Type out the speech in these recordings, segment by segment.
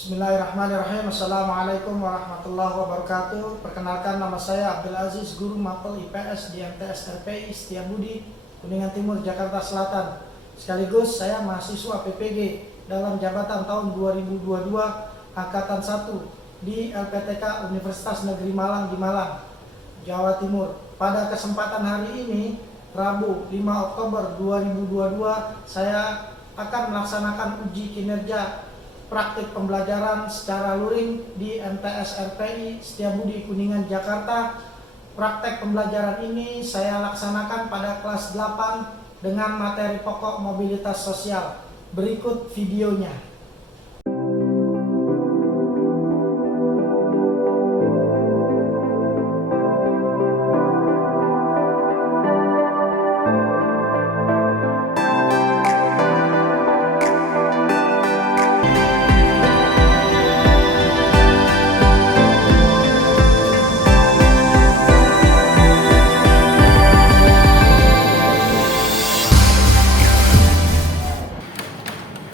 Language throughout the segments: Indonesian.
Bismillahirrahmanirrahim. Assalamualaikum warahmatullahi wabarakatuh. Perkenalkan, nama saya Abdul Aziz, guru mapel IPS di MTS RPI Setiabudi, Kuningan Timur, Jakarta Selatan. Sekaligus saya mahasiswa PPG dalam jabatan tahun 2022 Angkatan 1 di LPTK Universitas Negeri Malang di Malang, Jawa Timur. Pada kesempatan hari ini, Rabu 5 Oktober 2022, saya akan melaksanakan uji kinerja praktik pembelajaran secara luring di MTS RPI Setiabudi Kuningan, Jakarta. Praktek pembelajaran ini saya laksanakan pada kelas 8 dengan materi pokok mobilitas sosial. Berikut videonya.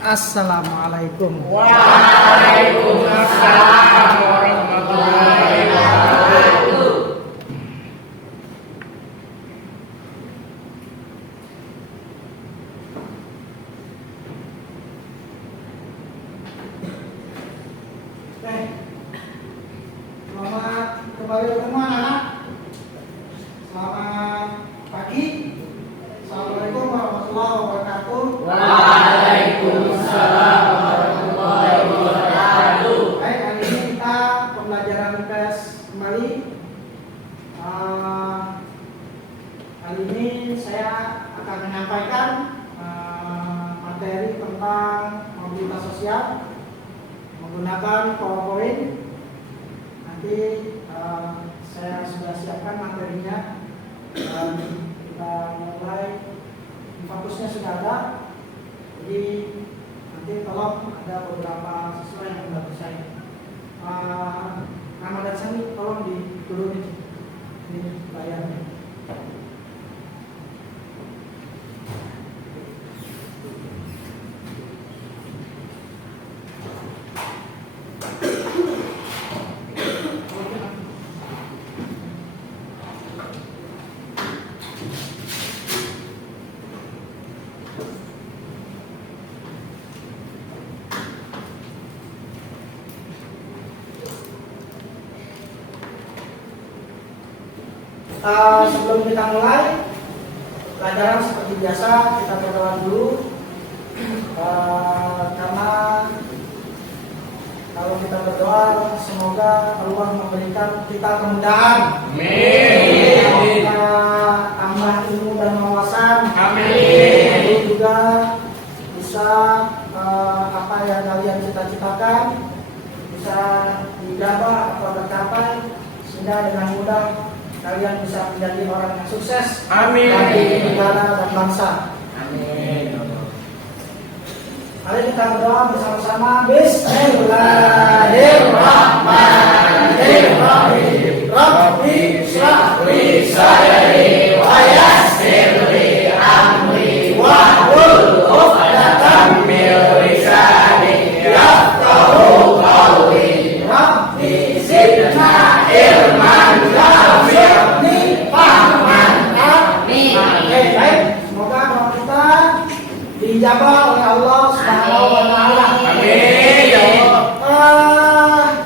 Assalamualaikum. Waalaikumsalam warahmatullahi wabarakatuh. Selamat kembali bertemu anak-anak. Selamat pagi. Assalamualaikum warahmatullahi wabarakatuh. Waalaikumsalam warahmatullahi wabarakatuh. Baik, hari ini kita pembelajaran IPS kembali. Hari ini saya akan menyampaikan materi tentang mobilitas sosial menggunakan PowerPoint. Nanti saya sudah siapkan materinya dan kita mulai. Fokusnya sudah ada, jadi nanti tolong ada beberapa siswa yang membantu saya. Nama dan Sani tolong diturunin ini layarnya. Sebelum kita mulai pelajaran seperti biasa, kita berdoa dulu. Karena kalau kita berdoa, semoga Allah memberikan kita kemudahan. Amin. Semoga tambah ilmu dan wawasan. Amin. Lalu juga bisa apa yang kalian cita-citakan bisa dijaga atau tercapai, sehingga dengan mudah kalian bisa menjadi orang yang sukses. Amin. Bagi negara dan bangsa. Amin. Mari kita berdoa bersama-sama. Bismillahirrahmanirrahim. Rabbi shrah li sadri wa yassir li amri wahlul 'uqdatam min lisani yafqahu qawli. Rabbi zidna ilman warzuqni fahman. Amin. Baik, semoga doa kita dijabah oleh Allah Subhanahu wa taala. Amin. Ya Allah.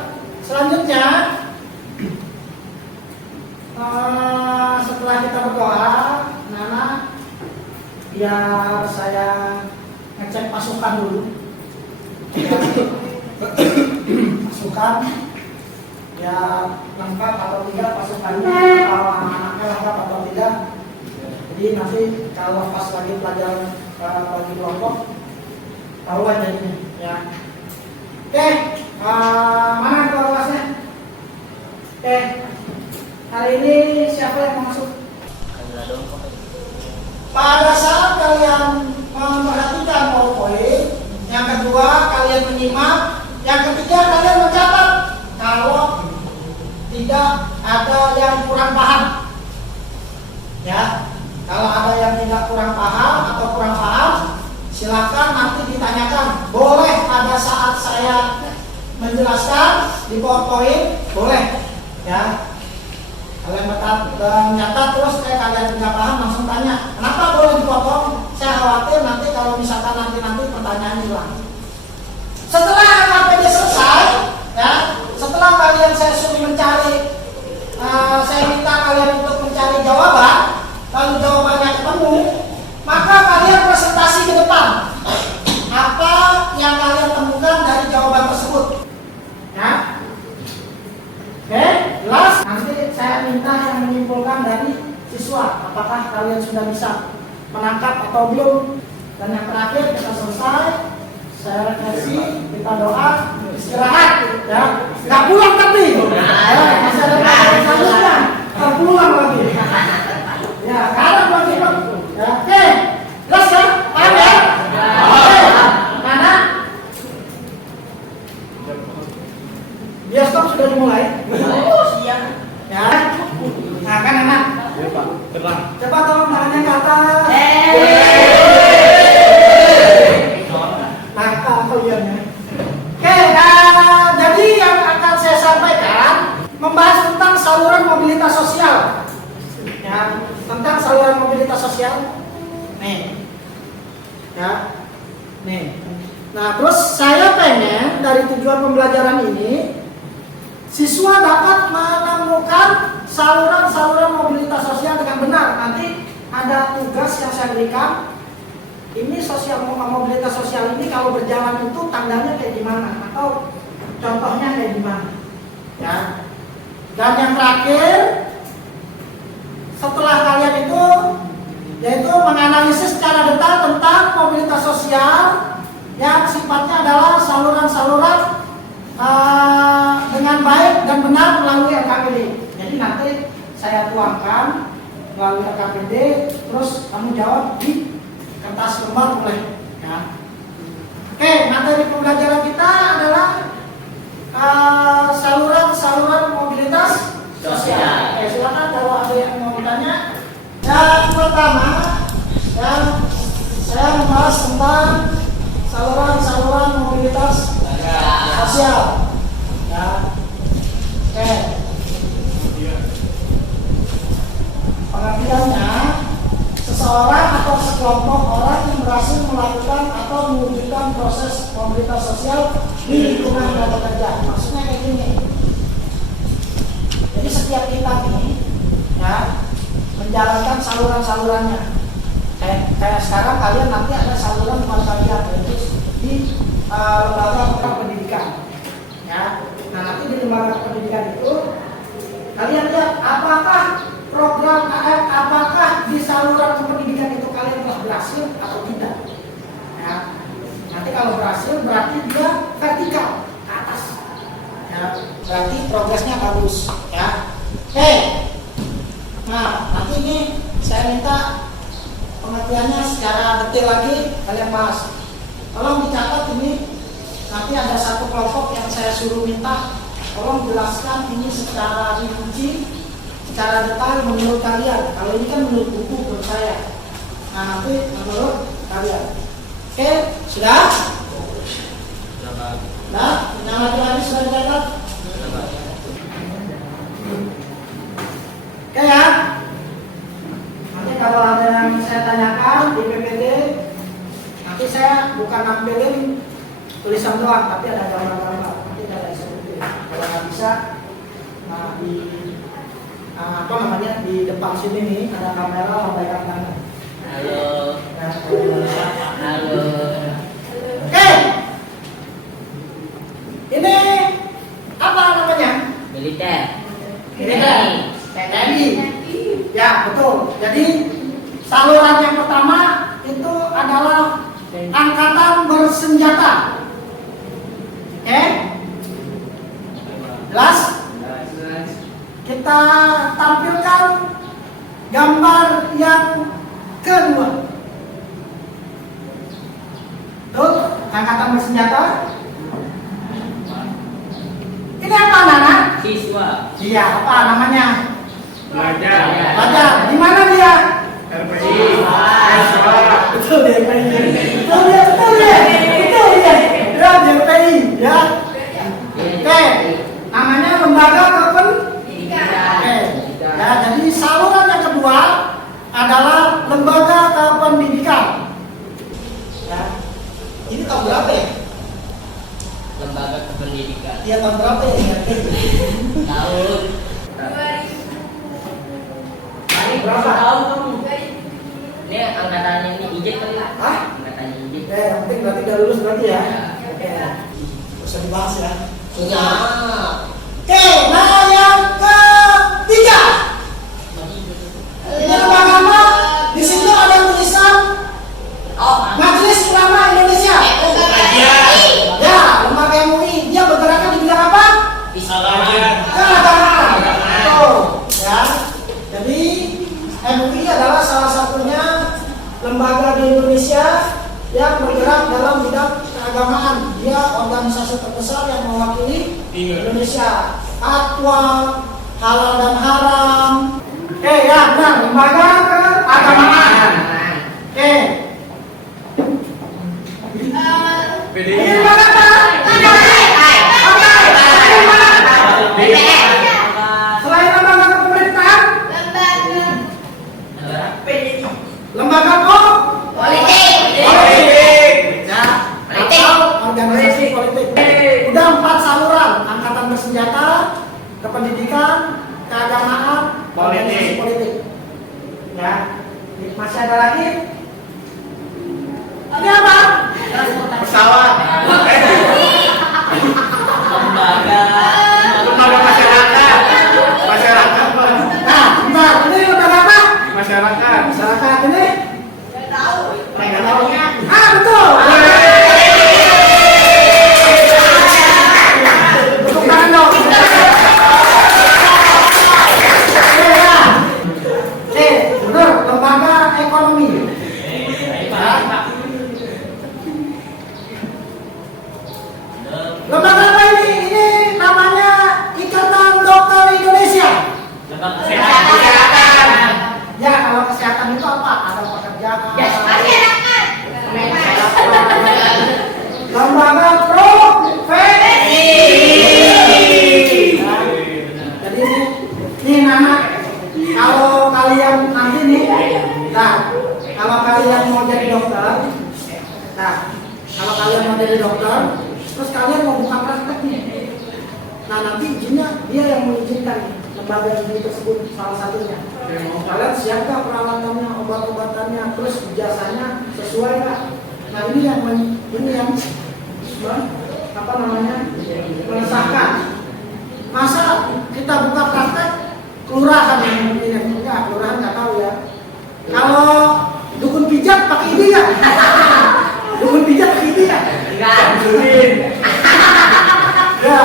Selanjutnya setelah kita berdoa, Nana, biar saya ngecek pasukan dulu. Pasukan ya lengkap atau tidak pasukannya, kalau anak-anaknya lengkap atau tidak. Jadi nanti kalau pas lagi pelajaran bagi kelompok tahuan jadinya ya. Oke, mana ketua kelasnya? Oke, hari ini siapa yang mau masuk? Pada saat kalian memperhatikan PowerPoint, yang kedua kalian menyimak, yang ketiga kalian mencatat kalau tidak ada yang kurang paham. Ya, kalau ada yang tidak kurang paham atau kurang paham, silakan nanti ditanyakan. Boleh pada saat saya menjelaskan di PowerPoint boleh ya. Kalian nyatat terus kalian nggak paham langsung tanya. Kenapa boleh dipotong? Saya khawatir nanti kalau misalkan nanti pertanyaan hilang. Setelah KPD selesai, ya, setelah kalian saya suruh mencari, saya minta kalian untuk mencari jawaban, lalu jawabannya ketemu, maka kalian presentasi ke depan. Apa yang kalian temukan dari jawaban tersebut? Ya. Oke, jelas? Nanti saya minta yang menyimpulkan dari siswa. Apakah kalian sudah bisa menangkap atau belum? Dan yang terakhir kita selesai. Saya refleksi, kita doa, istirahat, ya. Nggak pulang tapi, masih ada yang selanjutnya, nggak pulang lagi. Ya, sekarang lagi, ya. Oke, jelas kan? Paham ya? Oke, mana? Bioskop sudah dimulai. Siang. Ya, nah kan enak. Coba tolong tangannya ke atas. Nakal kalian ya. Oke, jadi yang akan saya sampaikan membahas tentang saluran mobilitas sosial. Ya, tentang saluran mobilitas sosial. Nih. Ya. Nih. Nah, terus saya pengen dari tujuan pembelajaran ini siswa dapat menemukan saluran-saluran mobilitas sosial dengan benar. Nanti ada tugas yang saya berikan. Ini mobilitas sosial ini kalau berjalan itu tandanya kayak gimana atau contohnya kayak gimana, ya. Dan yang terakhir setelah kalian itu yaitu menganalisis secara detail tentang mobilitas sosial yang sifatnya adalah saluran-saluran dengan baik dan benar melalui RKPD. Jadi nanti saya tuangkan melalui RKPD, terus kamu jawab di kertas lembar boleh, ya. Oke, materi pembelajaran kita adalah saluran-saluran mobilitas sosial. Oke, silakan kalau ada yang mau bertanya. Yang pertama, ya, saya membahas tentang saluran-saluran mobilitas sosial. Ya. Oke. Pengertiannya, seseorang atau sekelompok orang yang berhasil melakukan atau mewujudkan proses mobilitas sosial di lingkungan tempat kerja. Maksudnya kayak gini. Jadi setiap kita nih, ya, menjalankan saluran-salurannya. Kayak sekarang kalian nanti ada saluran tempat kerja yaitu di lembaga pendidikan. Ya. Nah, nanti di lembaga pendidikan itu kalian lihat apakah program apakah di saluran pendidikan itu kalian telah berhasil atau tidak. Ya. Nanti kalau berhasil berarti dia vertikal ke atas. Ya. Berarti progresnya bagus. Ya. Oke. Nah, nanti ini saya minta pengertiannya secara detail lagi kalian bahas. Tolong dicatat ini. Nanti ada satu kelompok yang saya suruh minta tolong jelaskan ini secara rinci, secara detail menurut kalian. Kalau ini kan menurut buku menurut saya. Nah, nanti menurut kalian. Oke, sudah? Nah, yang lagi-lagi sudah dicatat? Oke ya. Nanti kalau ada yang saya tanyakan di PPT, nanti saya bukan nampilin tulisan doang, tapi ada gambar-gambar. Nanti ada eksekutif. Kalau nggak bisa, nah di depan sini nih ada kamera, lambaikan tangan. Halo. Nah, Halo. Oke. Ini apa namanya? Militer. Militer. TNI. Ya, betul. Jadi saluran yang pertama itu adalah angkatan bersenjata. Oke? Jelas? Kita tampilkan gambar yang kedua. Tuh, angkatan bersenjata. Ini apa, Nana? Siswa. Iya, apa namanya? Pelajar. Pelajar. Di mana dia? RPI. Betul dia, RPI. Betul dia. Ya, di RPI, ya. pendidikan. Iya, tahun berapa ya? Tahun. Berapa? Tahun kamu? Ini angkatan ini ijek kali. Hah? Angkatan ijek. Ya, yang penting berarti udah lulus berarti ya. Ya. Oke. Nggak usah dibahas ya. Sudah. Oke, nah yang ketiga. Ini lembaga apa? Di situ ada tulisan Majelis Ulama Indonesia. Ya, lembaga MUI. Dia bergerakkan di bidang apa? Islaman. Keagamaan. Betul. Ya. Jadi MUI adalah salah satunya lembaga di Indonesia yang bergerak dalam bidang keagamaan. Dia organisasi terbesar yang mewakili Indonesia. Fatwa, halal dan haram. Oke, ya benar. Lembaga keagamaan. Oke. Ini lembaga apa? Selain lembaga pemerintahan, lembaga politik. Atau organisasi politik. Udah 4 saluran: angkatan bersenjata, kependidikan, keagamaan, organisasi politik. Ya, masih ada lagi? Ini apa? Pesawat. Lembaga. Lembaga masyarakat. Masyarakat. Nah, bentar, ini lembaga apa? Masyarakat. Masyarakat ini? Nggak tahu. Ah, betul. Tepuk tangan dong. Ya. Betul, lembaga ekonomi. Lembaga apa ini? Ini namanya Ikatan Dokter Indonesia. Ya, kalau kesehatan itu apa? Ada pekerjaan. Lembaga profesi. Nah, jadi ini Nana, kalau kalian nanti nih, nah, kalau kalian mau jadi dokter, nah, kalau kalian mau jadi dokter, terus kalian mau buka praktek nih, nah nanti izinnya dia yang mengizinkan, lembaga ini tersebut salah satunya. Kalian siapkan peralatannya, obat-obatannya, terus jasanya sesuai nggak? Nah ini yang apa namanya, mengesahkan. Masa kita buka praktek kelurahan yang mungkin enggak, kelurahan nggak tahu ya. Kalau dukun pijat pakai ini ya? Dukun pijat pakai ini ya? Enggak. Ya,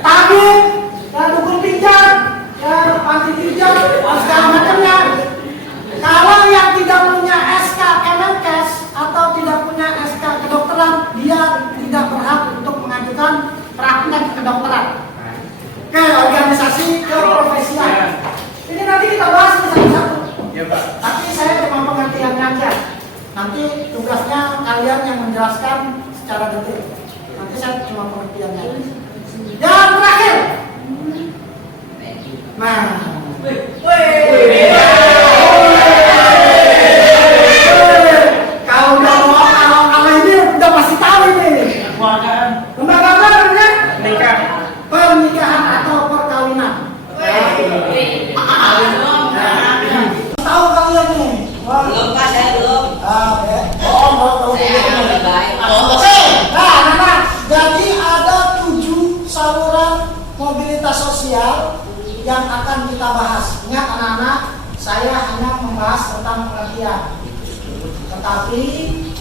tabib, ya dukun pijat, ya panti pijat, segala macamnya. Kalau yang tidak punya SK Kemenkes atau tidak punya SK kedokteran, dia tidak berhak untuk mengajukan praktek kedokteran. Oke, organisasi keprofesian. Ini nanti kita bahas satu-satu. Ya, Pak. Tapi saya cuma pengertiannya aja. Nanti tugasnya kalian yang menjelaskan secara detail. Nanti saya cuma pengertiannya. Yang terakhir. Nah. Kalau ini udah pasti tahu ini. Lembaga apa namanya? Pernikahan atau perkawinan. Tahu kalian nih? Wah. Belum, Pak, saya belum. Oke, nah, jadi ada 7 saluran mobilitas sosial yang akan kita bahas. Ingat anak-anak, saya hanya membahas tentang pengertian, tetapi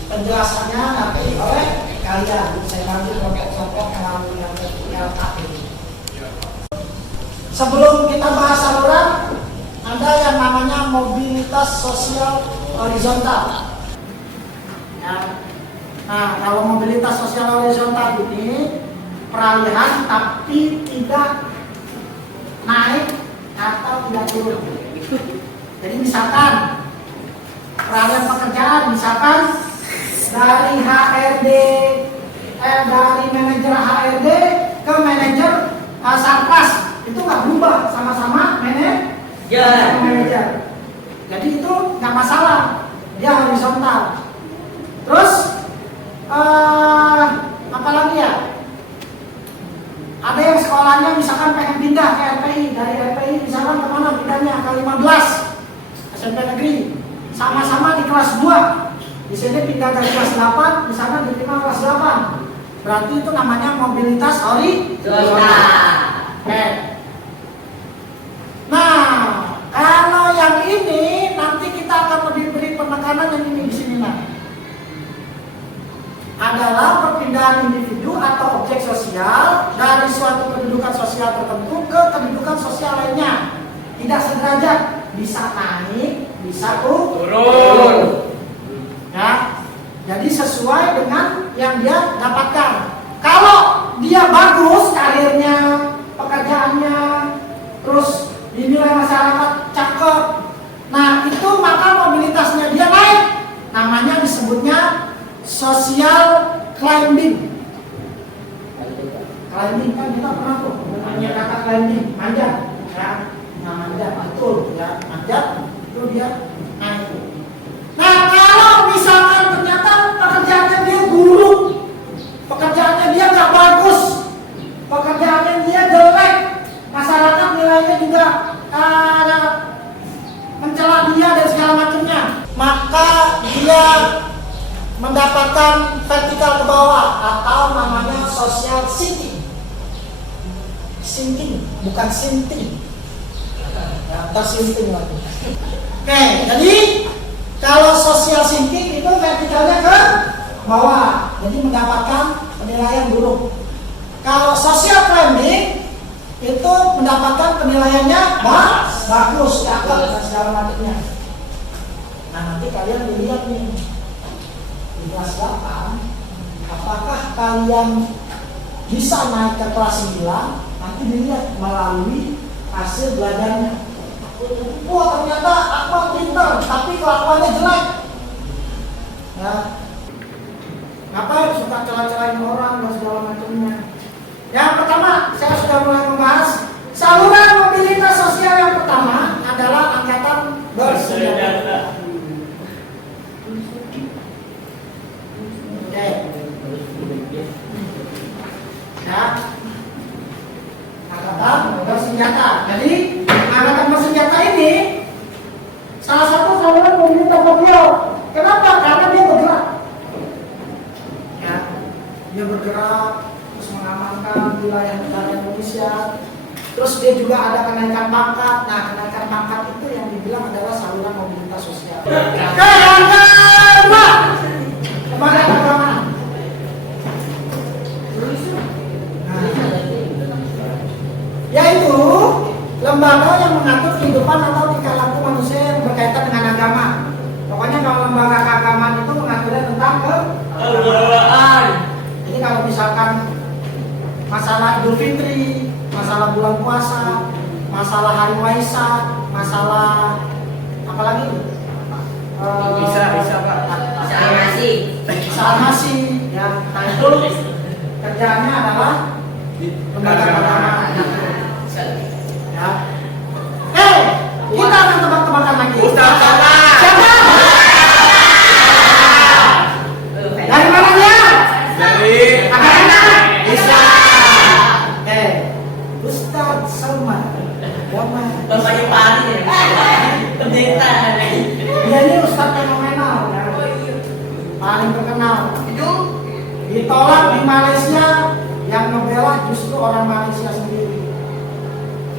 penjelasannya nanti oleh kalian. Saya bagi kelompok-kelompok yang LKP. Sebelum kita bahas saluran, ada yang namanya mobilitas sosial horizontal. Ya. Nah, kalau mobilitas sosial horizontal ini peralihan tapi tidak naik atau tidak turun. Jadi misalkan peralihan pekerjaan, misalkan dari HRD, dari manajer HRD ke manajer Sarpas, itu nggak berubah, sama-sama manajer. Jadi itu nggak masalah, dia horizontal. Terus apa lagi ya? Ada yang sekolahnya misalkan pengen pindah ke RPI, dari RPI misalkan kemana pindahnya ke 15 SMP negeri, sama-sama di kelas 2. Di sini pindah dari kelas 8, misalkan diterima kelas 8. Berarti itu namanya mobilitas horizontal. Nah, kalau yang ini nanti kita akan lebih beri penekanan yang ini di sini nanti. Adalah perpindahan individu atau objek sosial dari suatu kedudukan sosial tertentu ke kedudukan sosial lainnya. Tidak sederajat, bisa naik, bisa turun. Ya, jadi sesuai dengan yang dia dapatkan. Kalau dia bagus karirnya, pekerjaannya, terus dinilai masyarakat cakep, nah itu maka mobilitasnya dia naik. Namanya disebutnya social climbing. Climbing kan kita pernah tuh namanya kata climbing, manjat, ya, nah manjat betul, ya manjat itu dia naik. Nah kalau misalkan ternyata pekerjaannya dia buruk, pekerjaannya dia nggak bagus, pekerjaannya dia jelek, masyarakat nilainya juga mencela dia dan segala macamnya, maka dia mendapatkan vertikal ke bawah atau namanya social sinking. Sinking, bukan sinting. Ya, tersinting lagi. Oke, jadi kalau social sinking itu vertikalnya ke bawah, jadi mendapatkan penilaian buruk. Kalau social climbing itu mendapatkan penilaiannya bagus, cakep dan segala macamnya. Nah nanti kalian dilihat nih di kelas 8, apakah kalian bisa naik ke kelas 9? Nanti dilihat melalui hasil belajarnya. Wah ternyata aku pintar, tapi kelakuannya jelek. Ya, ngapain suka celah-celahin orang dan segala macamnya. Yang pertama, saya sudah mulai membahas saluran mobilitas sosial yang pertama adalah angkatan bersenjata. Oke. Ya. Angkatan bersenjata. Jadi angkatan bersenjata ini salah satu saluran mobilitas sosial. Kenapa? Karena dia bergerak. Ya, dia bergerak terus mengamankan wilayah negara Indonesia. Terus dia juga ada kenaikan pangkat. Nah, kenaikan pangkat itu yang dibilang adalah saluran mobilitas sosial. Yang kedua, lembaga keagamaan. Yaitu lembaga yang mengatur kehidupan atau tingkah laku manusia yang berkaitan dengan agama. Pokoknya kalau lembaga keagamaan itu mengaturnya tentang keagamaan. Jadi kalau misalkan masalah Idul Fitri, masalah bulan puasa, masalah hari Waisak, masalah apa lagi? Bisa Pak. Salah masih. Ya, nah itu kerjaannya adalah lembaga keagamaan. Ya. Kita akan tebak-tebakan lagi. Siapa? Dari mana dia? Dari agama Islam. Ustaz Salman. Bapaknya Pani ya. Pendeta. Dia ini ustaz fenomenal, ya. Paling terkenal. Ditolak di Malaysia, yang ngebela justru orang Malaysia sendiri.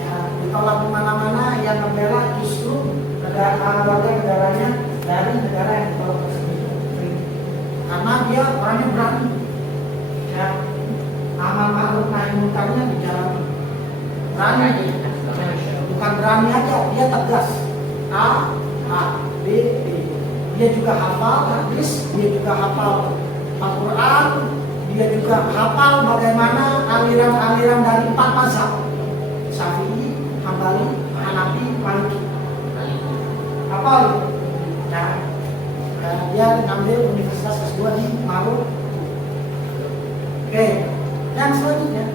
Ya, ditolak di mana-mana, yang ngebela justru warga negaranya dari negara yang ditolak tersebut. Karena dia orangnya berani. Ya, amal ma'ruf nahi munkarnya dijalani. Berani. Bukan berani aja, dia tegas. A, B, B. Dia juga hafal hadis, dia juga hafal Al-Quran, dia juga hafal bagaimana aliran-aliran dari 4 mazhab, Syafi'i, Hambali, Hanafi, Maliki. Hafal. Ya. Dia ngambil Universitas S2 di Maru. Oke, yang selanjutnya.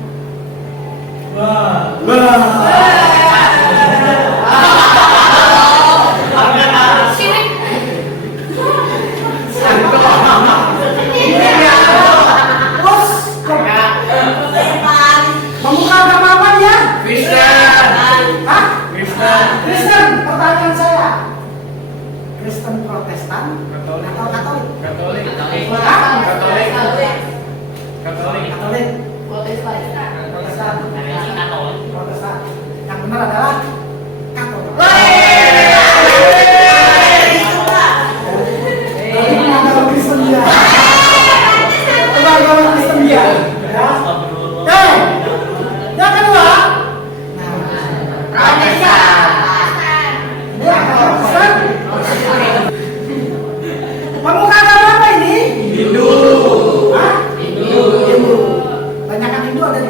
Membuka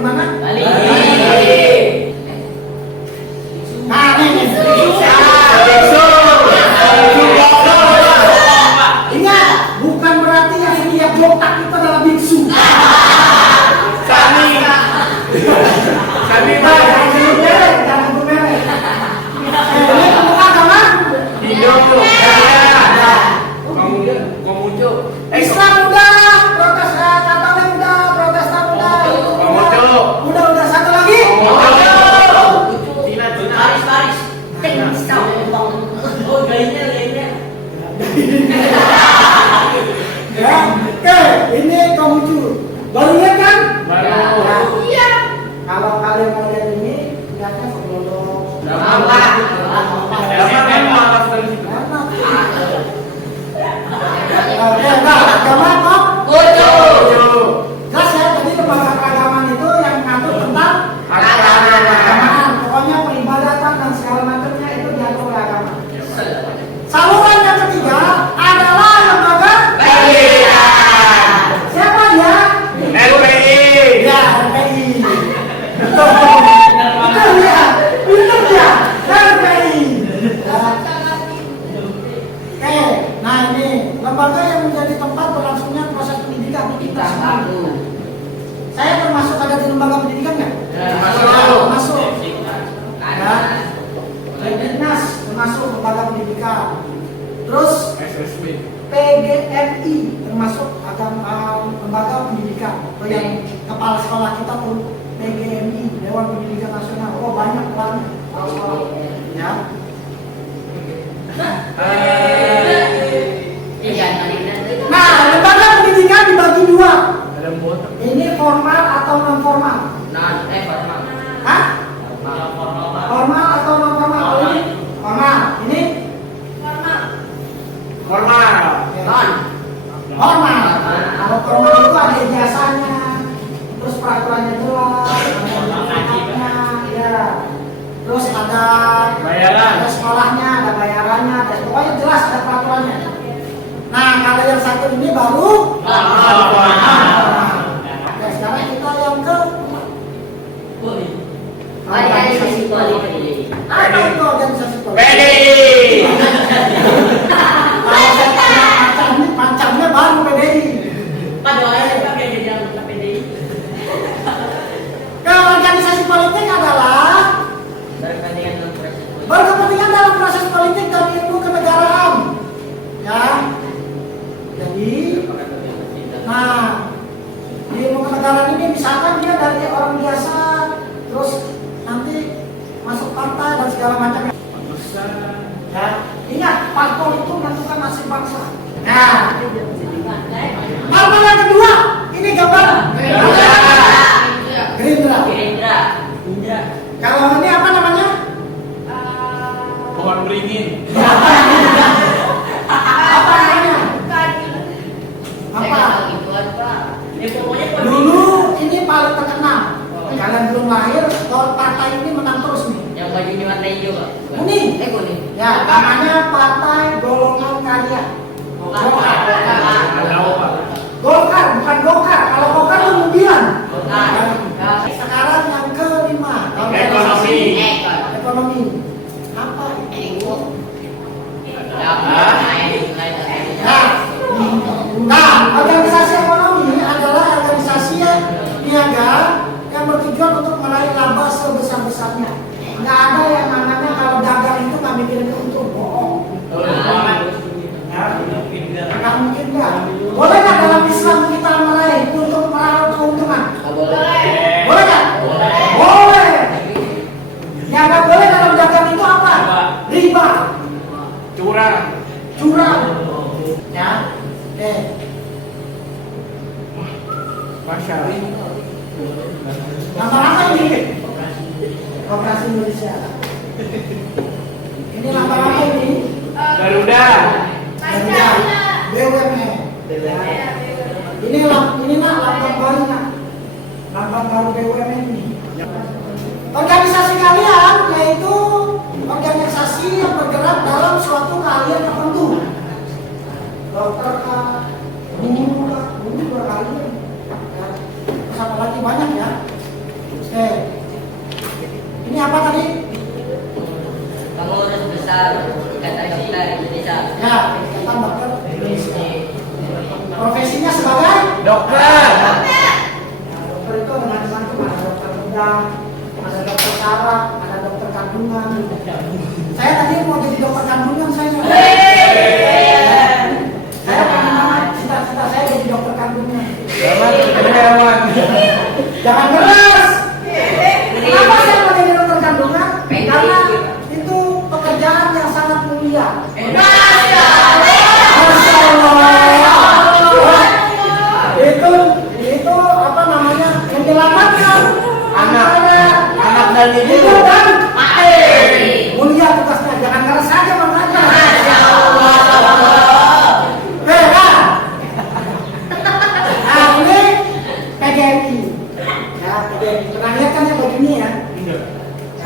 di mana? Bali. Nah, ini. Ingat, bukan berarti yang setiap botak itu adalah biksu. Sani. Sani Jangan bermerek. Ini pemuka agama? Hindu. Konghucu. Islam udah, Katolik udah, Protestan udah, udah satu lagi. Paris. Oh, gayanya. Ya, oke, ini Konghucu. Baru lihat kan? Baru. Iya. Kalau kalian mau lihat ini, lihatnya sebelum. Oke, nah, agama apa? Jelas ya, jadi lembaga keagamaan itu yang mengatur tentang keagamaan. Pokoknya peribadatan dan segala macamnya itu diatur oleh agama. Saluran yang ketiga adalah lembaga siapa dia? LPI. Ya, LPI. Betul ya, betul ya, LPI. Oke, nah ini lembaga yang menjadi tempat berlangsungnya proses pendidikan kita semua. Saya termasuk ada di lembaga pendidikan nggak? Masuk. Ya. Dinas termasuk lembaga pendidikan. Terus SSB. PGMI termasuk lembaga pendidikan. Atau yang kepala sekolah kita tuh PGMI, Dewan Pendidikan Nasional. Oh banyak banget. Ya. Nah, lembaga pendidikan dibagi dua. Ini formal atau non formal? Hah? Formal atau non formal? Ini formal. Ini Formal. formal. Kalau formal itu ada ijazahnya, terus peraturannya jelas, ada peraturannya, ya. Terus ada Bayaran. ada sekolahnya, ada bayarannya, ada pokoknya jelas ada peraturannya. Nah, kalau yang satu ini baru Oke, sekarang kita yang ke Organisasi politik. apa itu organisasi politik? PDI. Kalau saya tanya macamnya baru PDI. Kalau organisasi politik adalah berkepentingan dalam proses politik dan ilmu kenegaraan. Ya. Jadi, nah, di ilmu kenegaraan ini misalkan dia dari orang biasa, terus nanti masuk partai dan segala macam. Ya, ingat parpol itu menentukan nasib bangsa. Nah, parpol yang kedua, ini gambar Gerindra. Kalau ini apa namanya? Pohon beringin. Apa namanya? Apa? Dulu ini paling terkenal. Kalian belum lahir, kalau partai ini menang terus nih. Yang bajunya warna hijau, Pak. Kuning. Kuning. Ya, namanya Partai Golongan Karya. Golkar, bukan Golkar. Kalau Golkar itu kemudian. Sekarang yang kelima. Ekonomi. Apa itu? Nah, organisasi ekonomi adalah organisasi yang niaga yang bertujuan untuk meraih laba sebesar-besarnya. Nggak ada yang namanya kalau dagang itu nggak mikirin untung, bohong. Nggak mungkin nggak. Boleh nggak dalam Islam kita meraih untuk meraih keuntungan? Boleh nggak? Boleh. Yang nggak boleh dalam dagang itu apa? Riba. Curang. Ya. Oke. Masya. Nama apa ini? Koperasi Indonesia. Ini nama apa ini? Garuda. BUMN. Ini lambang barunya. Lambang baru BUMN ini. Organisasi kalian yaitu organisasi yang bergerak dalam suatu keahlian tertentu. Dokter kah, guru kah, guru berkeahlian. Ya. Terus apa lagi banyak ya. macam-macam, ada dokter bedah, ada dokter saraf, ada dokter kandungan. Saya tadi mau jadi dokter kandungan saya. Saya pengen banget, cita-cita saya jadi dokter kandungan. Jangan keras. Kenapa saya mau jadi dokter kandungan? Karena itu pekerjaan yang sangat mulia. Masya Allah. Itu apa namanya? Menyelamatkan anak dan ibu kan? Mulia tugasnya. Jangan keras saja makanya. Masya Allah. Nah ini PGRI. Ya PGRI. Pernah lihat kan ya baju ini ya?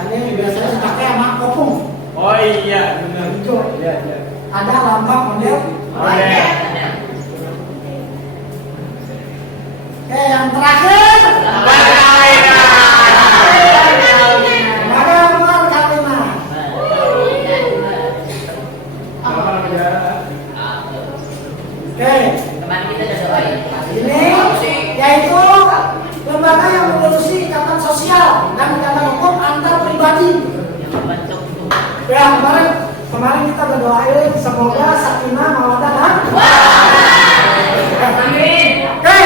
Ini biasanya dipakai sama kopung. Oh iya, benar. Hijau. Iya, iya. Ada lambang model. Oh iya. Oke, yang terakhir. Bagaimana Kalina? Oke, Kemarin kita udah doain. ini yaitu lembaga yang mengurusi ikatan sosial dan ikatan hukum antar pribadi. Yang membentuk tuh. Ya kemarin kita berdoain semoga sakinah mawaddah dan Amin. oke.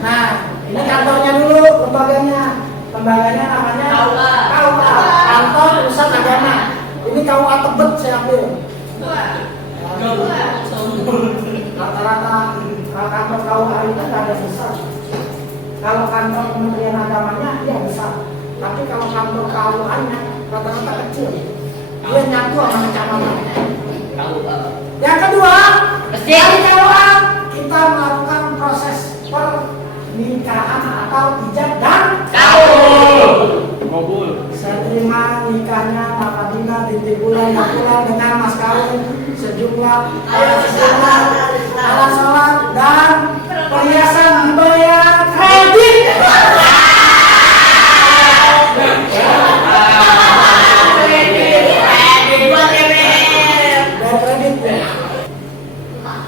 Nah, ini kantornya dulu, lembaganya namanya KUA, Kantor Pusat Agama. Ini KUA Tebet saya ambil. Rata-rata kantor KUA itu ada besar. Kalau kantor Kementerian Agamanya dia besar. Tapi kalau kantor KUA-nya rata-rata kecil. Dia nyatu sama kecamatan. Yang kedua, dari KUA kita melakukan proses pernikahan atau ijab dan Kabul. saya terima nikahnya Pak Fadina binti Bulan dengan mas kawin sejumlah alat sholat dan perhiasan dibayar kredit.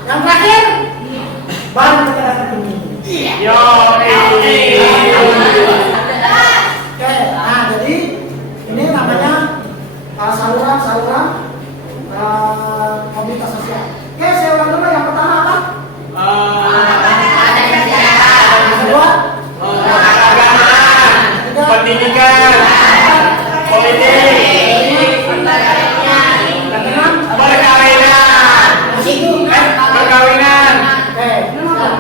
Yang terakhir baru kita dapat pemimpin. Yo, Oke, nah jadi ini namanya saluran komunitas sosial. Oke, saya ulang dulu yang pertama apa? Yang kedua, pendidikan, politik, yang keenam, perkawinan, perkawinan. oke,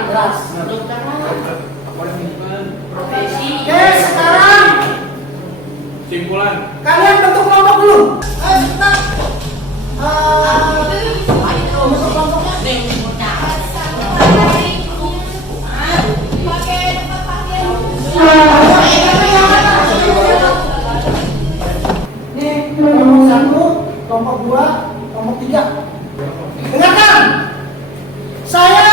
jelas. Profesi. Oke, sekarang Simpulan. kalian bentuk kelompok dulu. Bentuk kelompoknya. Ini kelompok 1, kelompok 2, kelompok 3. Dengarkan. Saya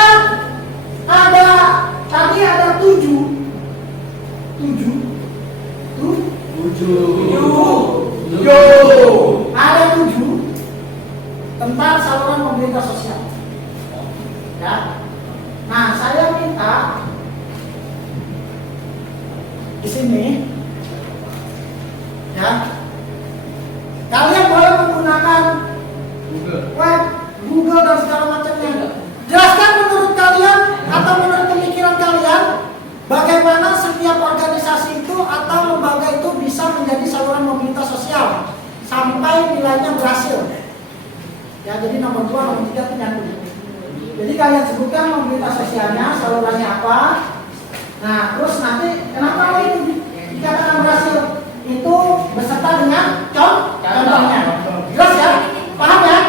tadi ada 7. Ada 7 tentang saluran pemerintah sosial. Ya. Nah, saya minta di sini ya. Kalian boleh menggunakan web, Google dan segala macamnya. Jelaskan menurut kalian atau menurut pemikiran kalian bagaimana setiap organisasi itu atau lembaga itu bisa menjadi saluran mobilitas sosial sampai nilainya berhasil. Ya, jadi nomor 2, nomor 3 itu nyatu. Jadi kalian sebutkan mobilitas sosialnya, salurannya apa. Nah, terus nanti kenapa itu dikatakan berhasil? Itu beserta dengan contohnya. Jelas ya? Paham ya?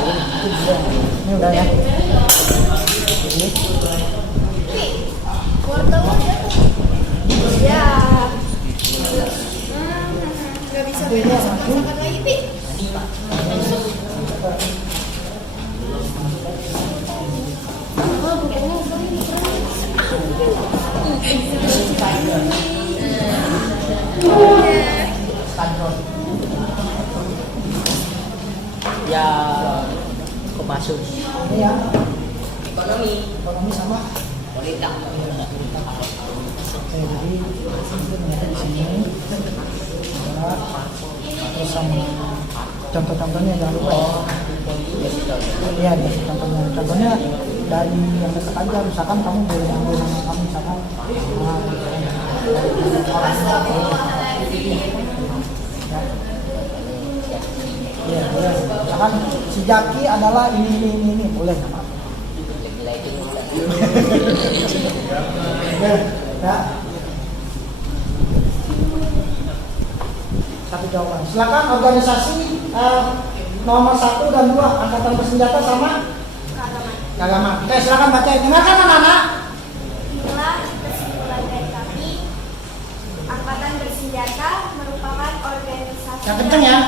Ini udah ya. Ya. Nggak bisa makan lagi, Pi. Ya. Kopassus. Ini ya, ekonomi sama. Politik. Oke, jadi ternyata di sini ada terus sama contoh-contohnya jangan lupa ya. Iya, contohnya dari yang dekat aja, misalkan kamu boleh ambil nama kamu misalkan ya, misalkan si Jaki adalah ini boleh nama. Ya. Satu jawaban. Silakan organisasi nomor 1 dan 2 angkatan bersenjata sama keagamaan. Oke, silakan baca. Dengarkan anak-anak. Inilah kesimpulan dari kami. Angkatan bersenjata merupakan organisasi. Yang kenceng ya.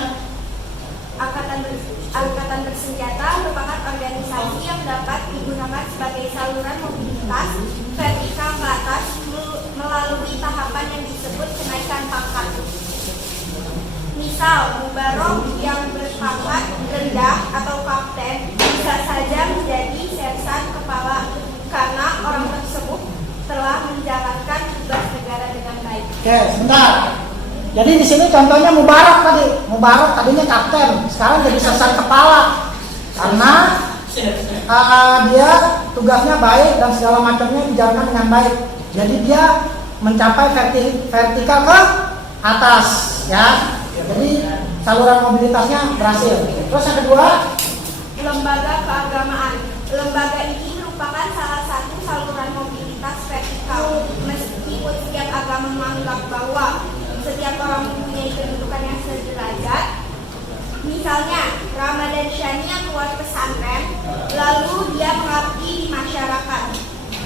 Angkatan bersenjata merupakan organisasi yang dapat digunakan sebagai saluran mobilitas vertikal ke atas melalui tahapan yang disebut kenaikan pangkat. Misal, mubarok yang berpangkat rendah atau kapten bisa saja menjadi sersan kepala karena orang tersebut telah menjalankan tugas negara dengan baik. Oke, sebentar. Jadi di sini contohnya Mubarak tadi. Mubarak tadinya kapten, sekarang jadi sersan kepala karena dia tugasnya baik dan segala macamnya dijalankan dengan baik. Jadi dia mencapai vertikal ke atas, ya. Jadi saluran mobilitasnya berhasil. Terus yang kedua, Lembaga keagamaan. Lembaga ini merupakan salah satu saluran mobilitas vertikal. Meskipun setiap agama menganggap bahwa setiap orang mempunyai kedudukan yang sederajat. Misalnya, Ramadan Syani yang keluar pesantren, lalu dia mengabdi di masyarakat.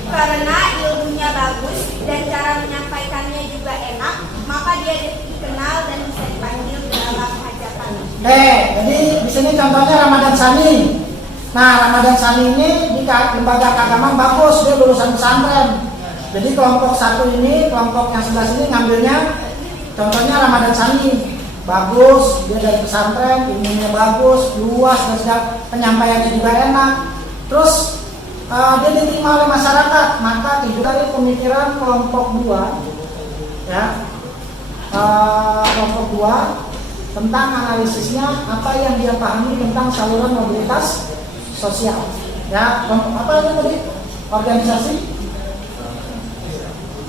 Karena ilmunya bagus dan cara menyampaikannya juga enak, maka dia dikenal dan bisa dipanggil dalam hajatan. jadi di sini contohnya Ramadan Sani. Nah, Ramadan Sani ini di lembaga keagamaan bagus, dia lulusan pesantren. Jadi kelompok satu ini, kelompok yang sebelah sini ngambilnya contohnya Ramadan Sani. Bagus, dia dari pesantren, ilmunya bagus, luas dan segala penyampaiannya juga enak. Terus dia diterima oleh masyarakat, maka itu dari pemikiran kelompok 2 ya. Kelompok 2 tentang analisisnya apa yang dia pahami tentang saluran mobilitas sosial ya. Kelompok apa itu tadi? Organisasi.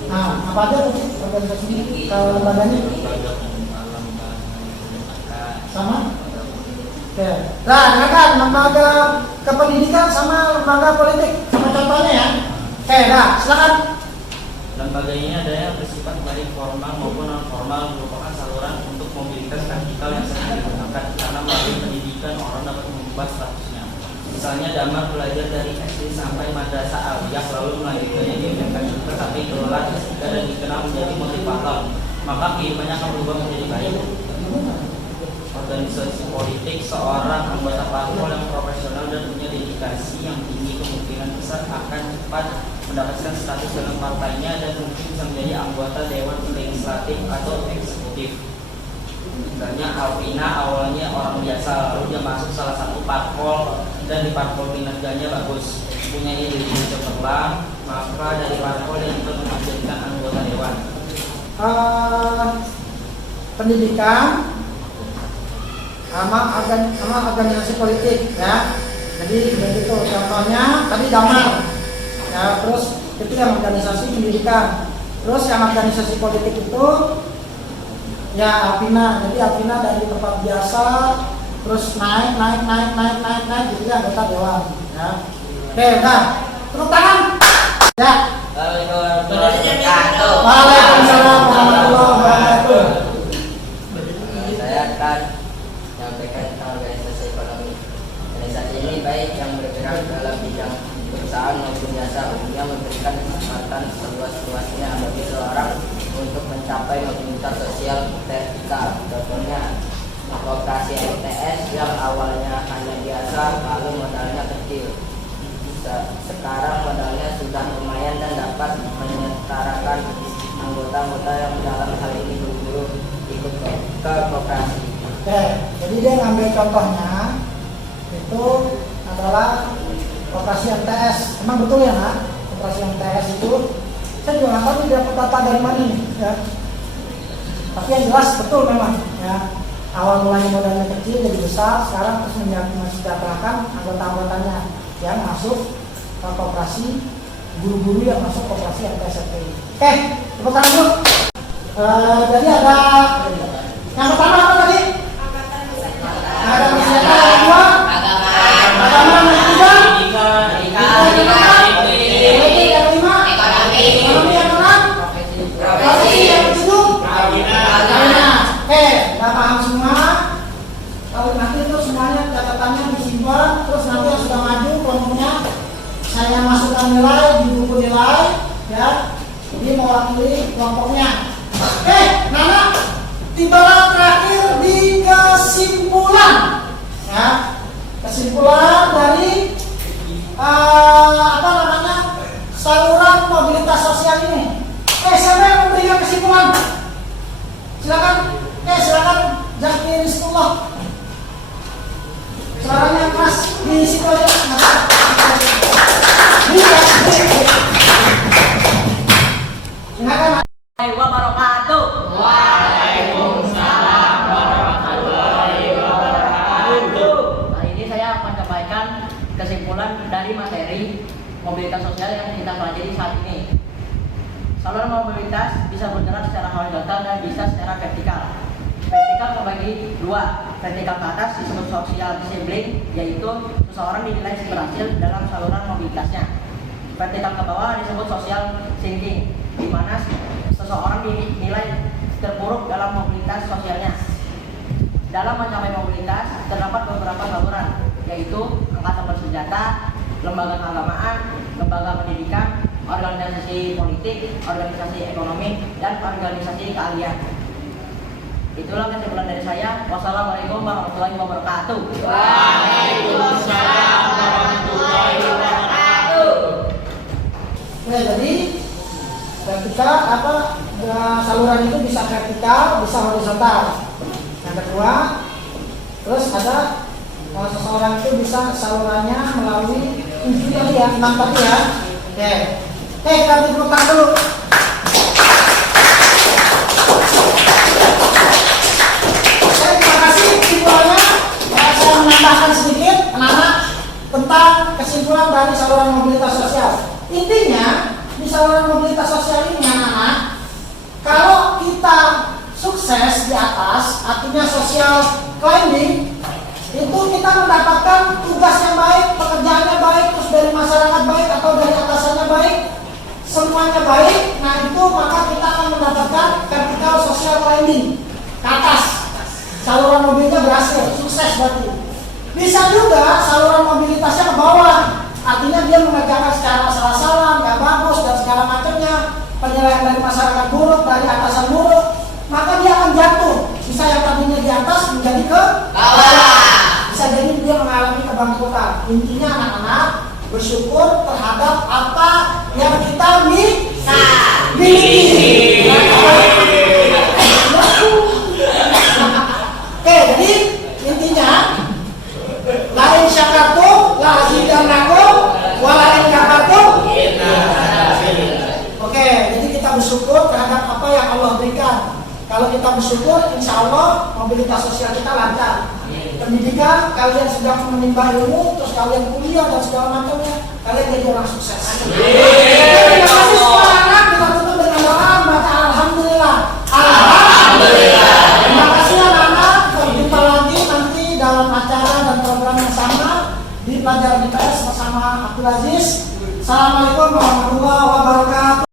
Nah, apa aja tadi organisasi kalau lembaganya? Sama? Oke. Nah, kan lembaga kependidikan sama lembaga politik sama contohnya ya. Oke, nah, silakan. Lembaga ini ada yang bersifat baik formal maupun non formal, merupakan saluran untuk mobilitas vertikal yang sering digunakan karena melalui pendidikan orang dapat mengubah statusnya. Misalnya Damar belajar dari SD sampai madrasah aliyah lalu melanjutkannya di universitas sampai kelola S3 dan dikenal menjadi motivator, maka kehidupannya akan berubah menjadi baik. Organisasi politik, seorang anggota parpol yang profesional dan punya dedikasi yang tinggi kemungkinan besar akan cepat mendapatkan status dalam partainya dan mungkin bisa menjadi anggota dewan legislatif atau eksekutif. Misalnya Alvina awalnya orang biasa, lalu dia masuk salah satu parpol dan di parpol kinerjanya bagus, punya ide cemerlang, maka dari parpol yang itu menjadikan anggota dewan. Pendidikan sama organisasi politik ya. Jadi begitu contohnya tadi Damar ya, terus itu yang organisasi pendidikan. Terus yang organisasi politik itu ya Alvina. Jadi Alvina dari tempat biasa terus naik jadi anggota dewan ya. Oke, nah tepuk tangan ya. Waalaikumsalam warahmatullahi wabarakatuh. Saya akan menyampaikan tentang organisasi ekonomi. Organisasi ini baik yang bergerak dalam bidang perusahaan maupun jasa, umumnya memberikan kesempatan seluas-luasnya bagi seseorang untuk mencapai mobilitas sosial vertikal. Contohnya koperasi MTS yang awalnya hanya biasa lalu modalnya kecil, sekarang modalnya sudah lumayan dan dapat menyetarakan anggota-anggota yang dalam hal ini buru-buru ikut ke koperasi. Oke, jadi dia ngambil contohnya itu adalah operasi MTS. Emang betul ya nak? Operasi MTS itu saya juga nggak tahu dia dapat data dari mana nih ya. Tapi yang jelas betul memang ya. Awal mulanya modalnya kecil jadi besar, sekarang terus mensejahterakan anggota-anggotanya yang masuk ke koperasi, guru-guru yang masuk koperasi MTS FPI. Oke, tepuk tangan dulu. Jadi ada yang pertama apa tadi? Ada senjata, yang kedua agama, yang ketiga politik, yang kelima ekonomi, yang keenam profesi, yang ketujuh perkawinan. Oke, udah paham semua? Kalau nanti itu semuanya catatannya disimpan, terus nanti yang sudah maju kelompoknya saya masukkan nilai di buku nilai ya. Ini mewakili kelompoknya. Oke, Nana, tibalah terakhir di kesimpulan ya. Kesimpulan dari saluran mobilitas sosial ini. Siapa yang memberikan kesimpulan? Silakan. Silakan Jaki Rizkullah. Suaranya keras di situ aja. Silakan. Wabarakatuh. Waalaikumsalam warahmatullahi wabarakatuh. Hari ini saya akan sampaikan kesimpulan dari materi mobilitas sosial yang kita pelajari saat ini. Saluran mobilitas bisa bergerak secara horizontal dan bisa secara vertikal. Vertikal terbagi dua. Vertikal ke atas disebut social disabling, yaitu seseorang dinilai berhasil dalam saluran mobilitasnya. Vertikal ke bawah disebut social sinking, di mana seseorang dinilai terpuruk dalam mobilitas sosialnya. Dalam mencapai mobilitas terdapat beberapa saluran, yaitu angkatan bersenjata, lembaga keagamaan, lembaga pendidikan, organisasi politik, organisasi ekonomi, dan organisasi keahlian. Itulah kesimpulan dari saya. Wassalamualaikum warahmatullahi wabarakatuh. Waalaikumsalam warahmatullahi wabarakatuh. Nah, jadi saluran itu bisa vertikal, bisa horizontal. Yang kedua, terus ada seseorang itu bisa salurannya melalui 7 tadi ya, 6 tadi ya. Oke, kita tepuk tangan dulu. Terima kasih kesimpulannya. Saya menambahkan sedikit anak-anak tentang kesimpulan dari saluran mobilitas sosial. Intinya di saluran mobilitas sosial ini anak-anak, kalau kita sukses di atas, artinya social climbing, itu kita mendapatkan tugas yang baik, pekerjaannya baik, terus dari masyarakat baik atau dari atasannya baik, semuanya baik. Nah itu maka kita akan mendapatkan vertical social climbing ke atas. Saluran mobilnya berhasil, sukses berarti. Bisa juga saluran mobilitasnya ke bawah, artinya dia mengerjakan secara salah-salah, nggak bagus dan segala macamnya, penilaian dari masyarakat buruk, dari atasan buruk, maka dia akan jatuh. Bisa yang tadinya di atas menjadi ke bawah. Bisa jadi dia mengalami kebangkrutan. Intinya anak-anak bersyukur terhadap apa yang kita miliki. Oke, jadi intinya lain syakartum, la azidannakum, wa lain kafartum. Oke, jadi kita bersyukur terhadap apa yang Allah berikan. Kalau kita bersyukur, insya Allah mobilitas sosial kita lancar. Pendidikan, kalian sedang menimba ilmu, terus kalian kuliah dan segala macamnya, kalian jadi orang sukses. Terima kasih semua anak. Kita tutup dengan doa, baca alhamdulillah. Alhamdulillah. Terima kasih anak-anak. Berjumpa lagi nanti dalam acara dan program yang sama di pelajaran IPS bersama Abdul Aziz. Assalamualaikum warahmatullahi wabarakatuh.